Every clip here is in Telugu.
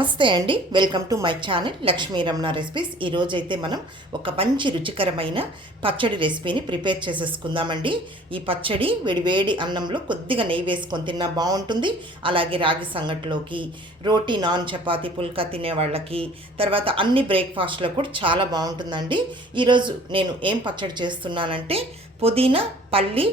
నమస్తే అండి. Welcome to my channel Lakshmi Ramana recipes. ఈరోజు అయితే మనం ఒక మంచి రుచికరమైన పచ్చడి రెసిపీని ప్రిపేర్ చేసేసుకుందామండి. ఈ పచ్చడి వేడి వేడి అన్నంలో కొద్దిగా నెయ్యి వేసుకొని తిన్నా బాగుంటుంది. అలాగే రాగి సంగట్లోకి రోటీ నాన్ చపాతి పుల్కా తినే వాళ్ళకి తర్వాత అన్ని బ్రేక్ఫాస్ట్లో కూడా చాలా బాగుంటుందండి. ఈరోజు నేను ఏం పచ్చడి చేస్తున్నానంటే పుదీనా పల్లి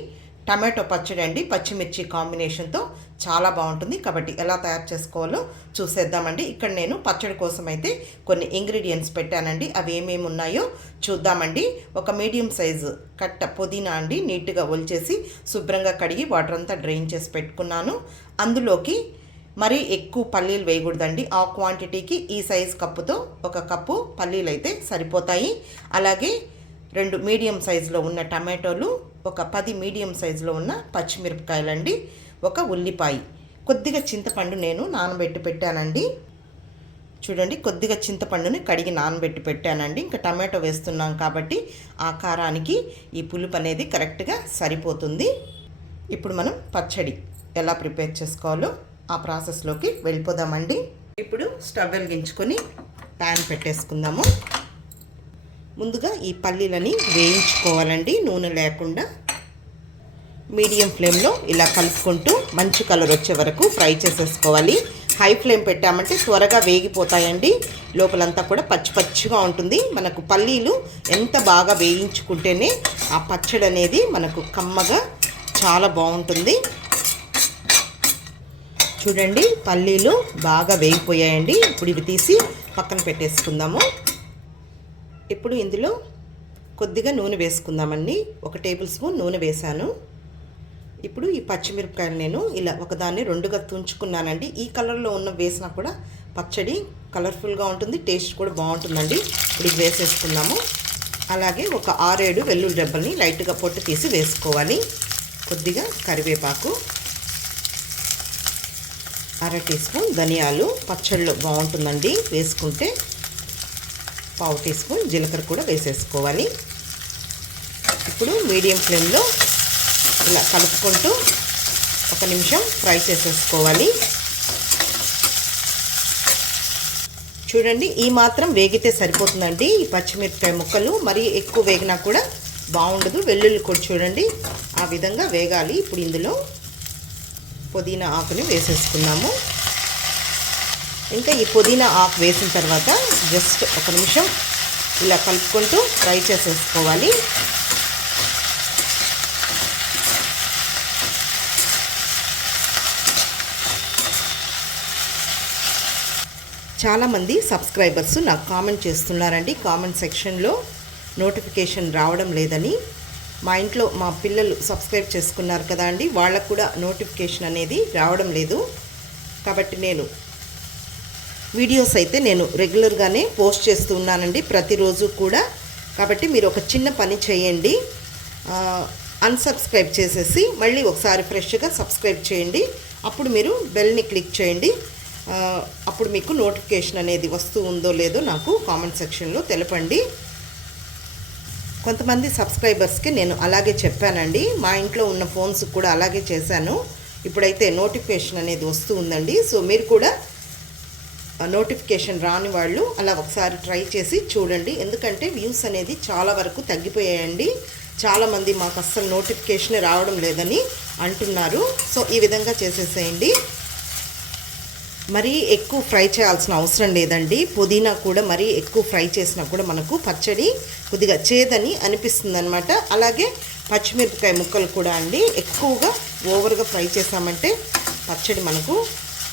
టమాటో పచ్చడి అండి పచ్చిమిర్చి కాంబినేషన్తో చాలా బాగుంటుంది. కాబట్టి ఎలా తయారు చేసుకోవాలో చూసేద్దామండి. ఇక్కడ నేను పచ్చడి కోసం అయితే కొన్ని ఇంగ్రీడియంట్స్ పెట్టానండి. అవి ఏమేమి ఉన్నాయో చూద్దామండి. ఒక మీడియం సైజు కట్ట పుదీనా అండి. నీట్గా ఒలిచేసి శుభ్రంగా కడిగి వాటర్ అంతా డ్రైన్ చేసి పెట్టుకున్నాను. అందులోకి మరీ ఎక్కువ పల్లీలు వేయకూడదండి. ఆ క్వాంటిటీకి ఈ సైజ్ కప్పుతో ఒక కప్పు పల్లీలు అయితే సరిపోతాయి. అలాగే రెండు మీడియం సైజులో ఉన్న టమాటోలు ఒక పది మీడియం సైజులో ఉన్న పచ్చిమిరపకాయలండి. ఒక ఉల్లిపాయ. కొద్దిగా చింతపండు నేను నానబెట్టి పెట్టానండి. చూడండి కొద్దిగా చింతపండుని కడిగి నానబెట్టి పెట్టానండి. ఇంకా టమాటో వేస్తున్నాం కాబట్టి ఆ కారానికి ఈ పులుపు అనేది కరెక్ట్గా సరిపోతుంది. ఇప్పుడు మనం పచ్చడి ఎలా ప్రిపేర్ చేసుకోవాలో ఆ ప్రాసెస్లోకి వెళ్ళిపోదామండి. ఇప్పుడు స్టవ్ వెలిగించుకొని ప్యాన్ పెట్టేసుకుందాము. ముందుగా ఈ పల్లీలని వేయించుకోవాలండి. నూనె లేకుండా మీడియం ఫ్లేమ్లో ఇలా కలుపుకుంటూ మంచి కలర్ వచ్చే వరకు ఫ్రై చేసేసుకోవాలి. హై ఫ్లేమ్ పెట్టామంటే త్వరగా వేగిపోతాయండి. లోపలంతా కూడా పచ్చి పచ్చిగా ఉంటుంది. మనకు పల్లీలు ఎంత బాగా వేయించుకుంటేనే ఆ పచ్చడి అనేది మనకు కమ్మగా చాలా బాగుంటుంది. చూడండి పల్లీలు బాగా వేగిపోయాయండి. ఇప్పుడు ఇవి తీసి పక్కన పెట్టేసుకుందాము. ఇప్పుడు ఇందులో కొద్దిగా నూనె వేసుకుందామండి. ఒక టేబుల్ స్పూన్ నూనె వేశాను. ఇప్పుడు ఈ పచ్చిమిరపకాయలు నేను ఇలా ఒకదాన్ని రెండుగా తుంచుకున్నానండి. ఈ కలర్లో ఉన్న వేసినా కూడా పచ్చడి కలర్ఫుల్గా ఉంటుంది టేస్ట్ కూడా బాగుంటుందండి. ఇప్పుడు ఇది అలాగే ఒక ఆరేడు వెల్లుల్లి రెబ్బల్ని లైట్గా పొట్టు తీసి వేసుకోవాలి. కొద్దిగా కరివేపాకు అర టీ స్పూన్ ధనియాలు పచ్చళ్ళు బాగుంటుందండి. వేసుకుంటే పావు టీ స్పూన్ జీలకర్ర కూడా వేసేసుకోవాలి. ఇప్పుడు మీడియం ఫ్లేమ్లో ఇలా కలుపుకుంటూ ఒక నిమిషం ఫ్రై చేసేసుకోవాలి. చూడండి ఈ మాత్రం వేగితే సరిపోతుందండి ఈ పచ్చిమిరపకాయ ముక్కలు. మరీ ఎక్కువ వేగినా కూడా బాగుండదు. వెల్లుల్లి కూడా చూడండి ఆ విధంగా వేగాలి. ఇప్పుడు ఇందులో పుదీనా ఆకుని వేసేసుకున్నాము. ఇంకా ఈ పుదీనా ఆకు వేసిన తర్వాత జస్ట్ ఒక నిమిషం ఇలా కలుపుకుంటూ ఫ్రై చేసేసుకోవాలి. చాలామంది సబ్స్క్రైబర్స్ నాకు కామెంట్ చేస్తున్నారండి. కామెంట్ సెక్షన్లో నోటిఫికేషన్ రావడం లేదని. మా ఇంట్లో మా పిల్లలు సబ్స్క్రైబ్ చేసుకున్నారు కదా అండి. వాళ్ళకు కూడా నోటిఫికేషన్ అనేది రావడం లేదు. కాబట్టి నేను వీడియోస్ అయితే నేను రెగ్యులర్గానే పోస్ట్ చేస్తూ ఉన్నానండి ప్రతిరోజు కూడా. కాబట్టి మీరు ఒక చిన్న పని చేయండి. అన్సబ్స్క్రైబ్ చేసేసి మళ్ళీ ఒకసారి ఫ్రెష్గా సబ్స్క్రైబ్ చేయండి. అప్పుడు మీరు బెల్ని క్లిక్ చేయండి. అప్పుడు మీకు నోటిఫికేషన్ అనేది వస్తూ ఉందో లేదో నాకు కామెంట్ సెక్షన్లో తెలపండి. కొంతమంది సబ్స్క్రైబర్స్కి నేను అలాగే చెప్పానండి. మా ఇంట్లో ఉన్న ఫోన్స్ కూడా అలాగే చేశాను. ఇప్పుడైతే నోటిఫికేషన్ అనేది వస్తూ ఉందండి. సో మీరు కూడా నోటిఫికేషన్ రాని వాళ్ళు అలా ఒకసారి ట్రై చేసి చూడండి. ఎందుకంటే వ్యూస్ అనేది చాలా వరకు తగ్గిపోయాయండి. చాలామంది మాకు అస్సలు నోటిఫికేషన్ రావడం లేదని అంటున్నారు. సో ఈ విధంగా చేసేసేయండి. మరీ ఎక్కువ ఫ్రై చేయాల్సిన అవసరం లేదండి. పుదీనా కూడా మరీ ఎక్కువ ఫ్రై చేసినా కూడా మనకు పచ్చడి కొద్దిగా చేదని అనిపిస్తుంది అనమాట అలాగే పచ్చిమిరపకాయ ముక్కలు కూడా అండి. ఎక్కువగా ఓవర్గా ఫ్రై చేసామంటే పచ్చడి మనకు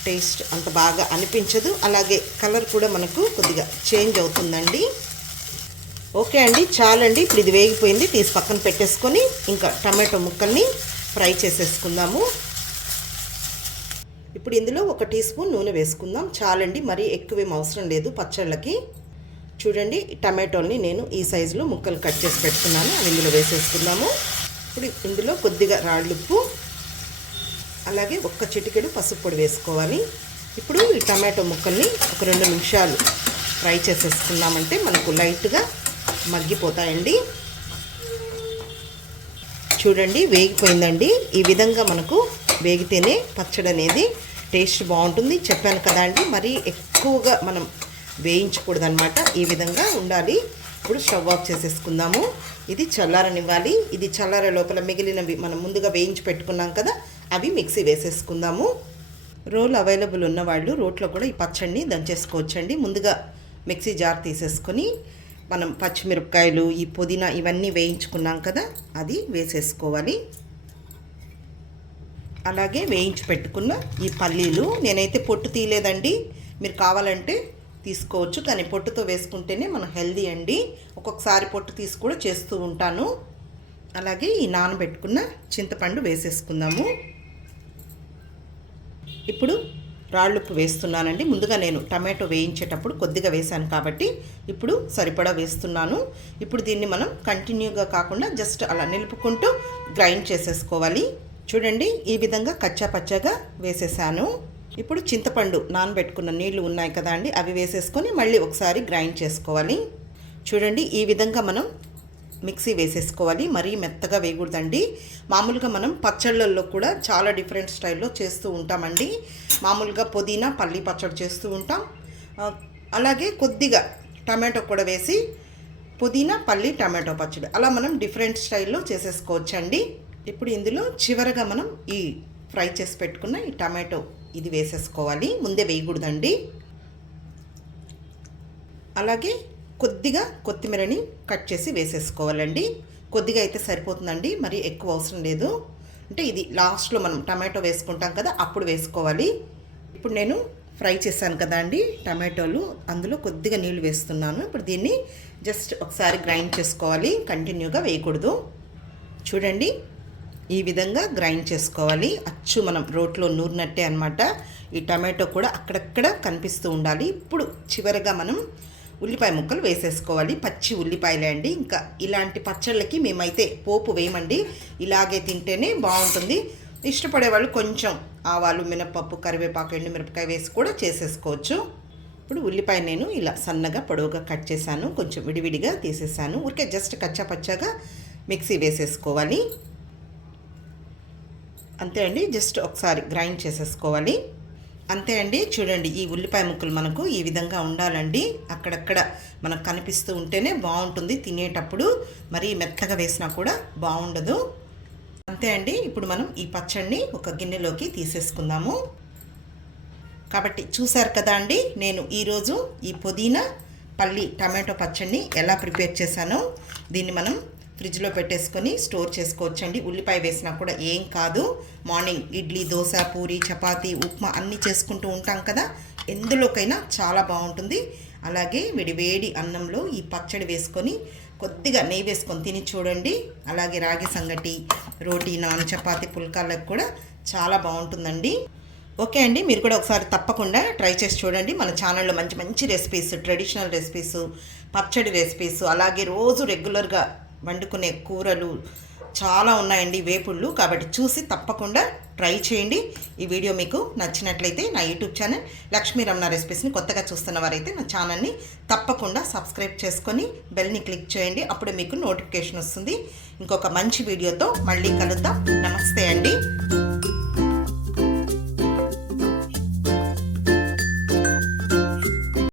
టేస్ట్ అంత బాగా అనిపించదు. అలాగే కలర్ కూడా మనకు కొద్దిగా చేంజ్ అవుతుందండి. ఓకే అండి చాలండి. ఇప్పుడు ఇది వేగిపోయింది. తీసి పక్కన పెట్టేసుకొని ఇంకా టమాటో ముక్కల్ని ఫ్రై చేసేసుకుందాము. ఇప్పుడు ఇందులో ఒక టీ స్పూన్ నూనె వేసుకుందాం. చాలండి మరీ ఎక్కువేం అవసరం లేదు పచ్చళ్ళకి. చూడండి టమాటోల్ని నేను ఈ సైజులో ముక్కలు కట్ చేసి పెట్టుకున్నాను. అవి ఇందులో వేసేసుకుందాము. ఇప్పుడు ఇందులో కొద్దిగా రాళ్ళుప్పు అలాగే ఒక్క చిటికెడు పసుపు పొడి వేసుకోవాలి. ఇప్పుడు ఈ టమాటో ముక్కల్ని ఒక రెండు నిమిషాలు ఫ్రై చేసేసుకున్నామంటే మనకు లైట్గా మగ్గిపోతాయండి. చూడండి వేగిపోయిందండి. ఈ విధంగా మనకు వేగితేనే పచ్చడి అనేది టేస్ట్ బాగుంటుంది. చెప్పాను కదా అండి. మరీ ఎక్కువగా మనం వేయించకూడదు అనమాట ఈ విధంగా ఉండాలి. ఇప్పుడు స్టవ్ ఆఫ్ చేసేసుకుందాము. ఇది చల్లారనివ్వాలి. ఇది చల్లార లోపల మిగిలినవి మనం ముందుగా వేయించి పెట్టుకున్నాం కదా అవి మిక్సీ వేసేసుకుందాము. రోల్ అవైలబుల్ ఉన్నవాళ్ళు రోట్లో కూడా ఈ పచ్చడిని దంచేసుకోవచ్చండి. ముందుగా మిక్సీ జార్ తీసేసుకొని మనం పచ్చిమిరపకాయలు ఈ పుదీనా ఇవన్నీ వేయించుకున్నాం కదా అది వేసేసుకోవాలి. అలాగే వేయించి పెట్టుకున్న ఈ పల్లీలు నేనైతే పొట్టు తీయలేదండి. మీరు కావాలంటే తీసుకోవచ్చు. కానీ పొట్టుతో వేసుకుంటేనే మనం హెల్దీ అండి. ఒక్కొక్కసారి పొట్టు తీసి కూడా చేస్తూ ఉంటాను. అలాగే ఈ నానబెట్టుకున్న చింతపండు వేసేసుకుందాము. ఇప్పుడు రాళ్ళుప్పు వేస్తున్నానండి. ముందుగా నేను టమాటో వేయించేటప్పుడు కొద్దిగా వేశాను కాబట్టి ఇప్పుడు సరిపడా వేస్తున్నాను. ఇప్పుడు దీన్ని మనం కంటిన్యూగా కాకుండా జస్ట్ అలా నిలుపుకుంటూ గ్రైండ్ చేసేసుకోవాలి. చూడండి ఈ విధంగా కచ్చా పచ్చగా వేసేసాను. ఇప్పుడు చింతపండు నానబెట్టుకున్న నీళ్ళు ఉన్నాయి కదా అండి అవి వేసేసుకొని మళ్ళీ ఒకసారి గ్రైండ్ చేసుకోవాలి. చూడండి ఈ విధంగా మనం మిక్సీ వేసేసుకోవాలి. మరీ మెత్తగా వేయకూడదండి. మామూలుగా మనం పచ్చళ్ళల్లో కూడా చాలా డిఫరెంట్ స్టైల్లో చేస్తూ ఉంటామండి. మామూలుగా పుదీనా పల్లి పచ్చడి చేస్తూ ఉంటాం. అలాగే కొద్దిగా టమాటో కూడా వేసి పుదీనా పల్లి టమాటో పచ్చడి. అలా మనం డిఫరెంట్ స్టైల్లో చేసేసుకోవచ్చండి. ఇప్పుడు ఇందులో చివరగా మనం ఈ ఫ్రై చేసి పెట్టుకున్న ఈ టమాటో ఇది వేసేసుకోవాలి. ముందే వేయకూడదండి. అలాగే కొద్దిగా కొత్తిమీరని కట్ చేసి వేసేసుకోవాలండి. కొద్దిగా అయితే సరిపోతుందండి మరి ఎక్కువ అవసరం లేదు. అంటే ఇది లాస్ట్లో మనం టమాటో వేసుకుంటాం కదా అప్పుడు వేసుకోవాలి. ఇప్పుడు నేను ఫ్రై చేశాను కదా అండి టమాటోలు. అందులో కొద్దిగా నీళ్ళు వేస్తున్నాను. ఇప్పుడు దీన్ని జస్ట్ ఒకసారి గ్రైండ్ చేసుకోవాలి. కంటిన్యూగా వేయకూడదు. చూడండి. ఈ విధంగా గ్రైండ్ చేసుకోవాలి. అచ్చు మనం రోట్లో నూరినట్టే అనమాట ఈ టమాటో కూడా అక్కడక్కడ కనిపిస్తూ ఉండాలి. ఇప్పుడు చివరగా మనం ఉల్లిపాయ ముక్కలు వేసేసుకోవాలి. పచ్చి ఉల్లిపాయలే అండి. ఇంకా ఇలాంటి పచ్చళ్ళకి మేమైతే పోపు వేయమండి. ఇలాగే తింటేనే బాగుంటుంది. ఇష్టపడే వాళ్ళు కొంచెం ఆవాలు మినపప్పు కరివేపాకు ఎండు మిరపకాయ వేసి కూడా చేసేసుకోవచ్చు. ఇప్పుడు ఉల్లిపాయ నేను ఇలా సన్నగా పొడవుగా కట్ చేశాను. కొంచెం విడివిడిగా తీసేసాను ఊరికే జస్ట్ కచ్చా పచ్చాగా మిక్సీ వేసేసుకోవాలి. అంతే అండి జస్ట్ ఒకసారి గ్రైండ్ చేసేసుకోవాలి. అంతే అండి చూడండి ఈ ఉల్లిపాయ ముక్కలు మనకు ఈ విధంగా ఉండాలండి. అక్కడక్కడ మనకు కనిపిస్తూ ఉంటేనే బాగుంటుంది తినేటప్పుడు. మరీ మెత్తగా వేసినా కూడా బాగుండదు. అంతే అండి ఇప్పుడు మనం ఈ పచ్చడిని ఒక గిన్నెలోకి తీసేసుకుందాము. కాబట్టి చూశారు కదా అండి నేను ఈరోజు ఈ పుదీనా పల్లి టమాటో పచ్చడిని ఎలా ప్రిపేర్ చేశానో. దీన్ని మనం ఫ్రిడ్జ్లో పెట్టేసుకొని స్టోర్ చేసుకోవచ్చండి. ఉల్లిపాయ వేసినా కూడా ఏం కాదు. మార్నింగ్ ఇడ్లీ దోశ పూరి చపాతీ ఉప్మా అన్నీ చేసుకుంటూ ఉంటాం కదా. ఎందులోకైనా చాలా బాగుంటుంది. అలాగే వేడి అన్నంలో ఈ పచ్చడి వేసుకొని కొద్దిగా నెయ్యి వేసుకొని తిని చూడండి. అలాగే రాగి సంగటి రోటీ నాన్ చపాతి పుల్కాలకు కూడా చాలా బాగుంటుందండి. ఓకే అండి మీరు కూడా ఒకసారి తప్పకుండా ట్రై చేసి చూడండి. మన ఛానల్లో మంచి మంచి రెసిపీస్ ట్రెడిషనల్ రెసిపీస్ పచ్చడి రెసిపీస్ అలాగే రోజు రెగ్యులర్గా వండుకునే కూరలు చాలా ఉన్నాయండి వేపుళ్ళు. కాబట్టి చూసి తప్పకుండా ట్రై చేయండి. ఈ వీడియో మీకు నచ్చినట్లయితే నా యూట్యూబ్ ఛానల్ లక్ష్మీ రమణ రెసిపీస్ని కొత్తగా చూస్తున్న వారైతే నా ఛానల్ని తప్పకుండా సబ్స్క్రైబ్ చేసుకొని బెల్ని క్లిక్ చేయండి. అప్పుడు మీకు నోటిఫికేషన్ వస్తుంది. ఇంకొక మంచి వీడియోతో మళ్ళీ కలుద్దాం. నమస్తే అండి.